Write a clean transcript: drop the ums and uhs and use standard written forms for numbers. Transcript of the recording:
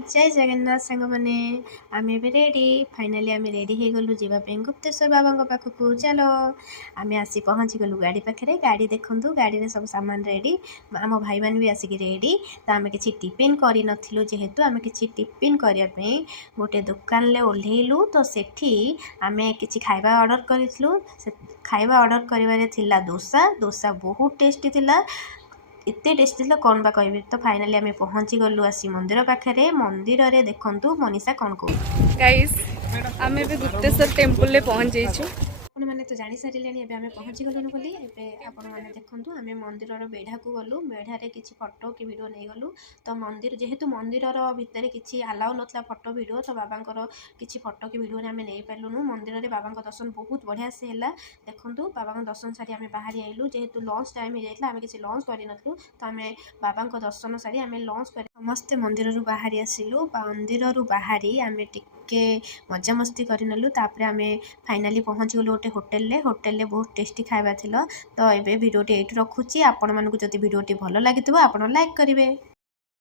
जय जगन्नाथ सांग मैंने आम ए रेडी फाइनाली आम रेडी हो गलु जावाई गुप्तेश्वर बाबा पाखक चलो आम आसी पहुँची गलु गाड़ी पाखे गाड़ी देखूँ गाड़ी में सब सामान रेडी आम भाई मैंने भी आसिक रेडी तो आम कि टिफिन कर नथिलु जेहेतु आम कि टिफिन करने गोटे दुकान ले ओह्लैलु तो सेठी आम कि खाଇବା ऑर्डर करूँ खाଇବା ऑर्डर कर डोसा डोसा बहुत टेस्टी थिला एते टेस्टी था कौन बा कह तो फाइनाली आम पहुँची गलु आसी मंदिर पाखे मंदिर रे देखु मनीषा कौन कह गाइस आम गुप्तेश्वर टेम्पल पहुँच जाइए मैंने तो जानी सारे आम पहुँची गलुन बोली आपण मैंने देखूँ आम मंदिर बेढ़ा को गलु बेढ़े किसी फोटो कि वीडियो नहीं गलु तो मंदिर जेहेतु मंदिर भितर किसी आलाउ नाला फोटो वीडियो तो बाबा किसी फोटो कि वीडियो आम नहीं पार्लुनु मंदिर में बाबा दर्शन बहुत बढ़िया से है देखूँ बाबा दर्शन सारी आम बाहरी आइलु जेहेतु लंच टाइम हो जाता आम किसी लंच कर तो आम बाबा दर्शन सारी आम लंच कर समस्ते मंदिर बाहरी आसिलु मंदिर बाहरी आम टिके मजा मस्ती करनेलु तापर आम फाइनाली पहुँची गलु गोटे होटेल बहुत टेस्टी खाଇବା थिला तो ये भिडियोटी ये रखुची आपण मानक जदि भिडियोटी भल लगी आप लाइक करेंगे।